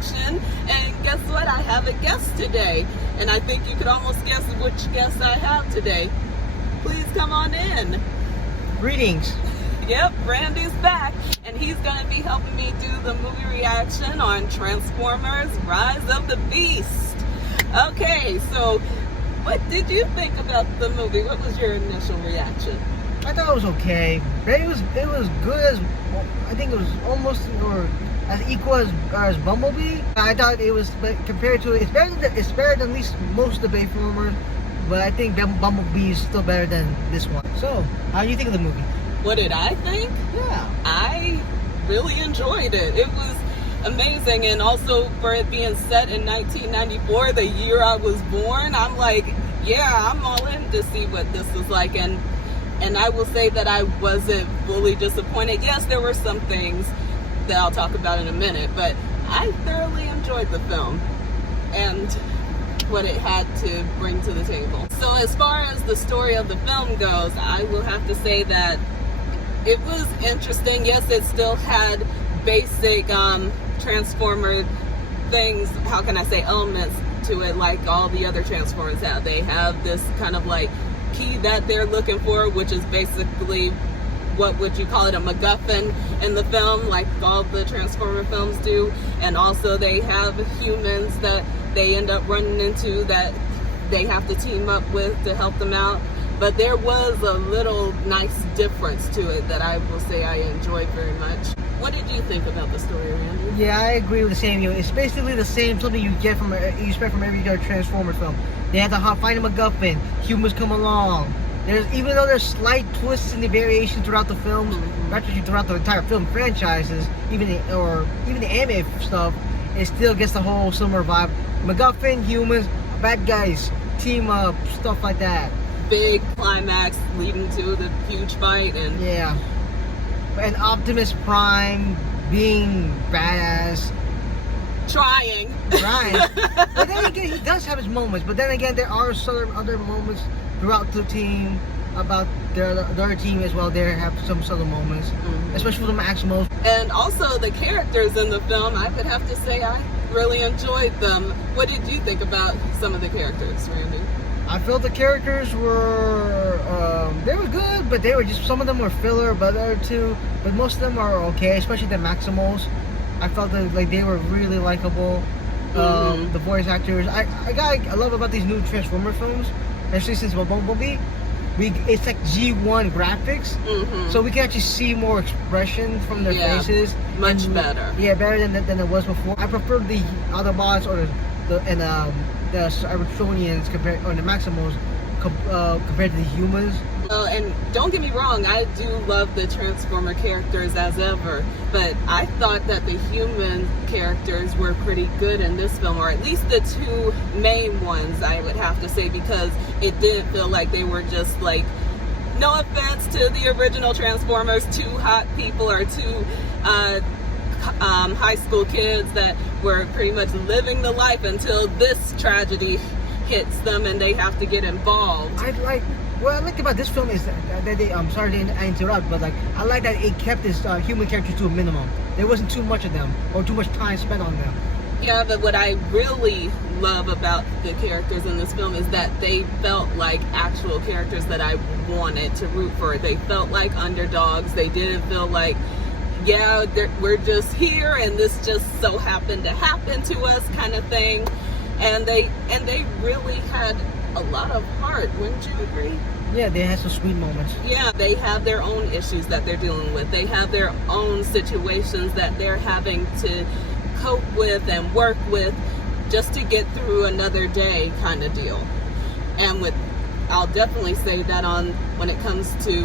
reaction. And guess what? I have a guest today. And I think you could almost guess which guest I have today. Please come on in. Greetings. Yep, Randy's back, and he's going to be helping me do the movie reaction on Transformers: Rise of the Beast. Okay, so what did you think about the movie? What was your initial reaction? I thought it was okay. It was good as, I think it was almost or as equal as Bumblebee. I thought it was, but compared to it, it's better than at least most of the Transformers. But I think Bumblebee is still better than this one. So, how do you think of the movie? What did I think? Yeah. I really enjoyed it. It was amazing, and also for it being set in 1994, the year I was born, I'm like, yeah, I'm all in to see what this is like, and I will say that I wasn't fully disappointed. Yes, there were some things that I'll talk about in a minute, but I thoroughly enjoyed the film and what it had to bring to the table. So as far as the story of the film goes, I will have to say that it was interesting. Yes, it still had basic Transformer things, how can I say, elements to it, like all the other Transformers have. They have this kind of like key that they're looking for, which is basically, what would you call it, a MacGuffin in the film, like all the Transformer films do. And also they have humans that they end up running into that they have to team up with to help them out. But there was a little nice difference to it that I will say I enjoyed very much. What did you think about the story, Randy? Yeah, I agree with the same. It's basically the same, something you expect from every other Transformer film. They have to find a MacGuffin. Humans come along. Even though there's slight twists and the variations throughout the films, actually throughout the entire film franchises, even the anime stuff, it still gets the whole similar vibe. MacGuffin, humans, bad guys, team up, stuff like that. Big climax leading to the huge fight, and yeah, and Optimus Prime being badass, trying. But then again, he does have his moments. But then again, there are some other moments throughout the team about the other team as well. They have some subtle moments, especially with the Maximals. And also the characters in the film, I would have to say I really enjoyed them. What did you think about some of the characters, Randy? I felt the characters were they were good, but they were just, some of them were filler, but most of them are okay, especially the Maximals. I felt that like they were really likable. The voice actors, I love about these new Transformer films, especially since Bumblebee. It's like G1 graphics, so we can actually see more expression from their faces. Much better. Yeah, better than it was before. I prefer the Autobots or the Cybertronians or the Maximals compared to the humans. And don't get me wrong, I do love the Transformer characters as ever, but I thought that the human characters were pretty good in this film, or at least the two main ones, I would have to say, because it did feel like they were just like, no offense to the original Transformers, two hot people or two high school kids that were pretty much living the life until this tragedy hits them and they have to get involved. What I like about this film is that they, I'm sorry to interrupt, but like, I like that it kept this human characters to a minimum. There wasn't too much of them or too much time spent on them. Yeah, but what I really love about the characters in this film is that they felt like actual characters that I wanted to root for. They felt like underdogs. They didn't feel like, yeah, we're just here and this just so happened to happen to us kind of thing. And they really had a lot of heart, wouldn't you agree? Yeah, they had some sweet moments. Yeah, they have their own issues that they're dealing with. They have their own situations that they're having to cope with and work with just to get through another day kind of deal. And I'll definitely say that when it comes to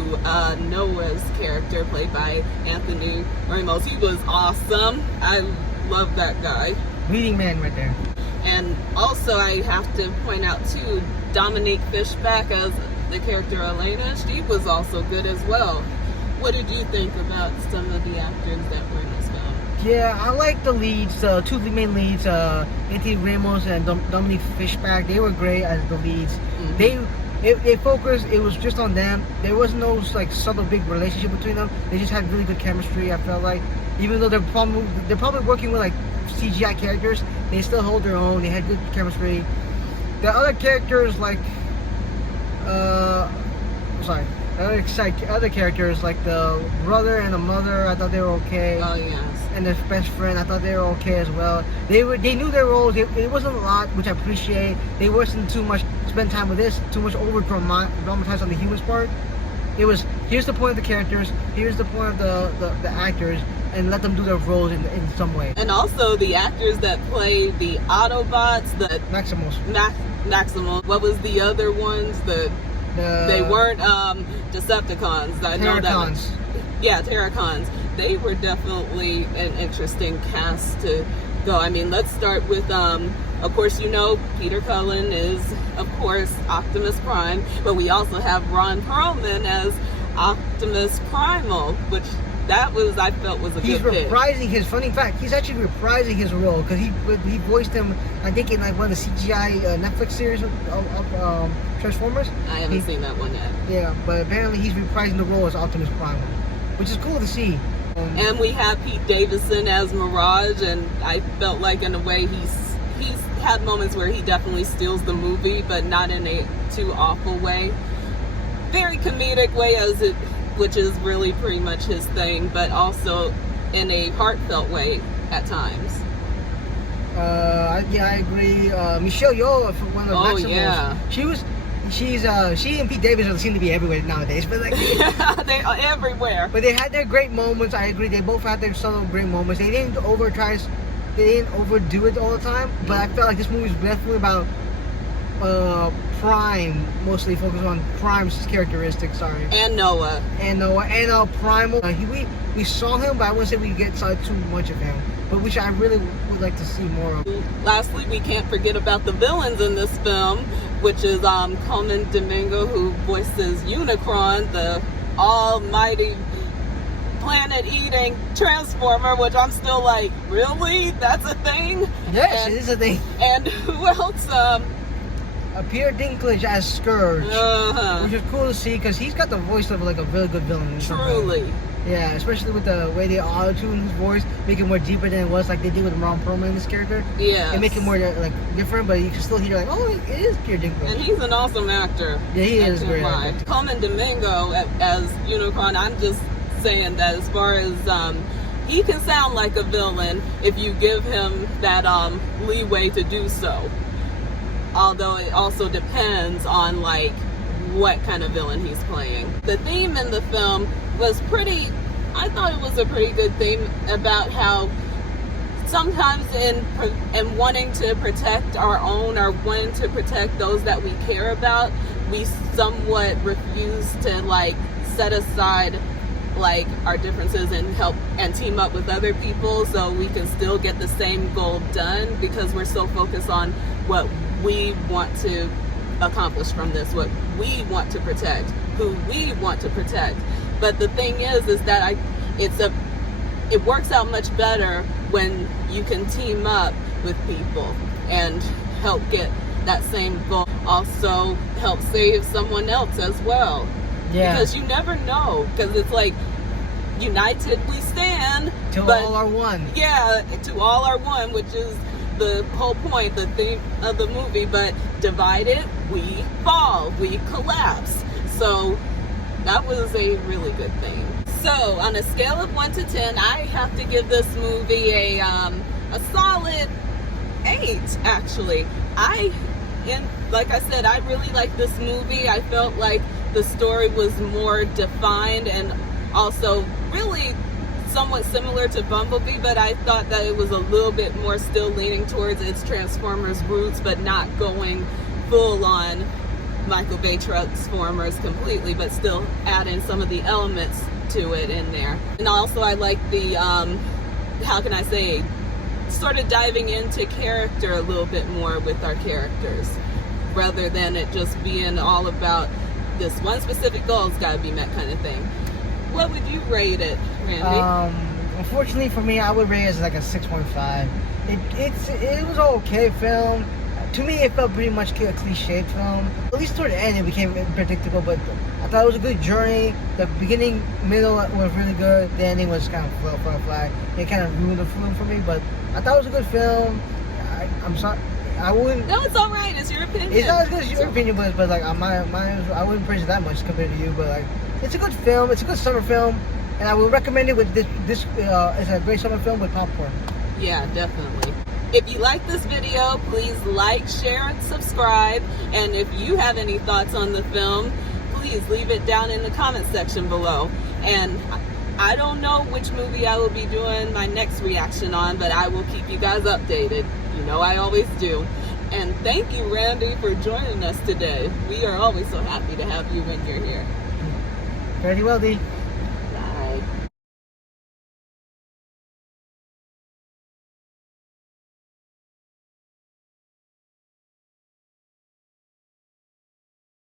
Noah's character played by Anthony Ramos, he was awesome. I love that guy. Leading man right there. And also I have to point out too, Dominique Fishback as the character Elena, she was also good as well. What did you think about some of the actors that were in this film? Yeah, I like the leads, two main leads, Anthony Ramos and Dominique Fishback. They were great as the leads. They focused, it was just on them. There was no like subtle big relationship between them. They just had really good chemistry, I felt like. Even though they're probably working with like CGI characters, they still hold their own. They had good chemistry. The other characters like, other characters like the brother and the mother, I thought they were okay. Oh yes. And their best friend, I thought they were okay as well. They knew their roles. It wasn't a lot, which I appreciate. They wasn't too much spend time with this, too much over dramatized on the humans part. It was, here's the point of the characters, here's the point of the actors, and let them do their roles in some way. And also the actors that play the Autobots, the Maximals. Maximal. What was the other ones? They weren't Decepticons. I know that. Terracons. Yeah, Terracons. They were definitely an interesting cast to go. I mean, let's start with, of course, you know, Peter Cullen is, of course, Optimus Prime, but we also have Ron Perlman as Optimus Primal, which that was, I felt, was a He's good pick. reprising his, funny fact, he's actually reprising his role, because he voiced him, I think, in like one of the CGI Netflix series of Transformers. I haven't seen that one yet. Yeah, but apparently he's reprising the role as Optimus Primal, which is cool to see. And we have Pete Davidson as Mirage, and I felt like in a way he's had moments where he definitely steals the movie, but not in a too awful way. Very comedic way, which is really pretty much his thing, but also in a heartfelt way at times. Yeah, I agree. Michelle Yeoh, one of the Maximals. Yeah. She and Pete Davidson seem to be everywhere nowadays, but like They are everywhere. but they had their great moments. I agree. They both had their subtle great moments. They didn't overdo it all the time. But I felt like this movie is definitely about Prime, mostly focused on Prime's characteristics. And Noah. And Primal. We saw him, but I wouldn't say we saw too much of him. But which I really would like to see more of. Lastly, we can't forget about the villains in this film, which is Colman Domingo, who voices Unicron, the almighty planet-eating transformer, which I'm still like, really? That's a thing? Yes, it is a thing. And who else? Peter Dinklage as Scourge, which is cool to see because he's got the voice of like a really good villain. Truly. Yeah, especially with the way they auto-tune his voice, make it more deeper than it was, like they did with Ron Perlman in this character. Yeah. And make it more like different, but you can still hear like, oh, it is Peter Dinklage. And he's an awesome actor. Yeah, he is great. Colman Domingo as Unicron, I'm just saying that as far as he can sound like a villain if you give him that leeway to do so. Although it also depends on like what kind of villain he's playing. The theme in the film was I thought it was a pretty good theme about how sometimes in wanting to protect our own or wanting to protect those that we care about, we somewhat refuse to like set aside like our differences and help and team up with other people so we can still get the same goal done because we're so focused on what we want to accomplish from this, what we want to protect, who we want to protect. But the thing is that it works out much better when you can team up with people and help get that same goal. Also help save someone else as well. Yeah. Because you never know. Because it's like, united we stand. Till all are one. Yeah, to all are one, which is the whole point, the theme of the movie. But divided, we fall, we collapse. So that was a really good thing. So on a scale of 1 to 10, I have to give this movie a solid 8. Actually, like I said, I really like this movie. I felt like the story was more defined and also really somewhat similar to Bumblebee, but I thought that it was a little bit more still leaning towards its Transformers roots, but not going full on Michael Bay Transformers completely, but still adding some of the elements to it in there. And also I like the, how can I say, sort of diving into character a little bit more with our characters, rather than it just being all about this one specific goal's got to be met kind of thing. What would you rate it, Randy? Unfortunately for me, I would rate it as like a 6.5. It was an okay film. To me, it felt pretty much a cliched film. At least toward the end, it became predictable, but I thought it was a good journey. The beginning, middle was really good. The ending was kind of flat. It kind of ruined the film for me, but I thought it was a good film. I'm sorry. I wouldn't. No, it's all right. It's your opinion. It's not as good as your opinion was, but like mine, I wouldn't praise it that much compared to you. But like, it's a good film. It's a good summer film, and I will recommend it with this. It's a great summer film with popcorn. Yeah, definitely. If you like this video, please like, share, and subscribe. And if you have any thoughts on the film, please leave it down in the comment section below. And I don't know which movie I will be doing my next reaction on, but I will keep you guys updated. You know I always do. And thank you, Randy, for joining us today. We are always so happy to have you when you're here. Very well, D.